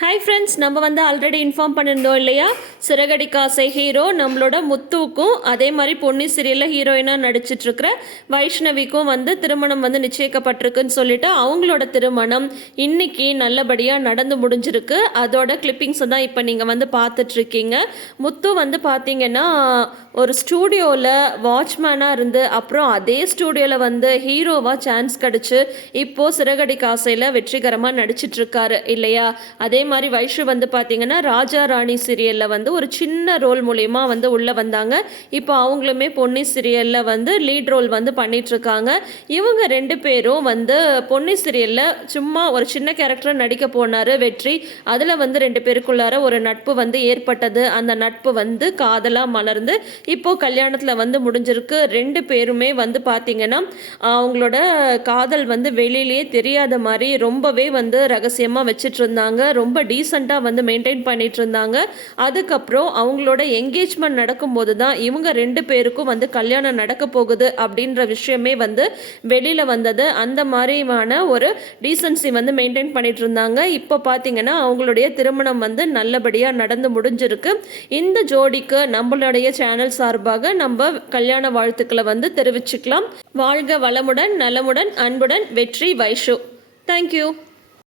Hi friends நம்ம வந்து already inform பண்ணியிருந்தோம் இல்லையா? சிறகடி காசை ஹீரோ நம்மளோட முத்துவுக்கும் அதே மாதிரி பொன்னி சீரியலில் ஹீரோயினாக நடிச்சிட்ருக்கிற வைஷ்ணவிக்கும் வந்து திருமணம் வந்து நிச்சயிக்கப்பட்டிருக்குன்னு சொல்லிட்டு அவங்களோட திருமணம் இன்னைக்கு நல்லபடியாக நடந்து முடிஞ்சிருக்கு. அதோட கிளிப்பிங்ஸை தான் இப்போ நீங்கள் வந்து பார்த்துட்ருக்கீங்க முத்து வந்து பார்த்தீங்கன்னா ஒரு ஸ்டூடியோவில் வாட்ச்மேனாக இருந்து அப்புறம் அதே ஸ்டூடியோவில் வந்து ஹீரோவாக சான்ஸ் கிடச்சி இப்போது சிறகடி காசையில் வெற்றிகரமாக நடிச்சிட்ருக்காரு இல்லையா? அதே மாதிரி வைஷு வந்து பார்த்தீங்கன்னா ராஜா ராணி சீரியலில் வந்து ஒரு சின்ன ரோல் மூலயமா வந்து உள்ளே வந்தாங்க. இப்போ அவங்களுமே பொன்னி சீரியலில் வந்து லீட் ரோல் வந்து பண்ணிகிட்ருக்காங்க இவங்க ரெண்டு பேரும் வந்து பொன்னி சீரியலில் சும்மா ஒரு சின்ன கேரக்டர் நடிக்க போனார் வெற்றி. அதில் வந்து ரெண்டு பேருக்குள்ளார ஒரு நட்பு வந்து ஏற்பட்டது. அந்த நட்பு வந்து காதலாக மலர்ந்து இப்போது கல்யாணத்தில் வந்து முடிஞ்சிருக்கு. ரெண்டு பேருமே வந்து பார்த்தீங்கன்னா அவங்களோட காதல் வந்து வெளியிலேயே தெரியாத மாதிரி ரொம்பவே வந்து ரகசியமாக வச்சுட்டு இருந்தாங்க ரொம்ப ரொம்ப டீசெண்டாக வந்து மெயின்டைன் பண்ணிட்டு இருந்தாங்க. அதுக்கப்புறம் அவங்களோட என்கேஜ்மெண்ட் நடக்கும்போது தான் இவங்க ரெண்டு பேருக்கும் வந்து கல்யாணம் நடக்க போகுது அப்படின்ற விஷயமே வந்து வெளியில் வந்தது. அந்த மாதிரியான ஒரு டீசன்சி வந்து மெயின்டைன் பண்ணிட்டு இருந்தாங்க. இப்போ பார்த்தீங்கன்னா அவங்களுடைய திருமணம் வந்து நல்லபடியாக நடந்து முடிஞ்சிருக்கு. இந்த ஜோடிக்கு நம்மளுடைய சேனல் சார்பாக நம்ம கல்யாண வாழ்த்துக்களை வந்து தெரிவிச்சுக்கலாம். வாழ்க வளமுடன் நலமுடன் அன்புடன் வெற்றி வைஷு. தேங்க்யூ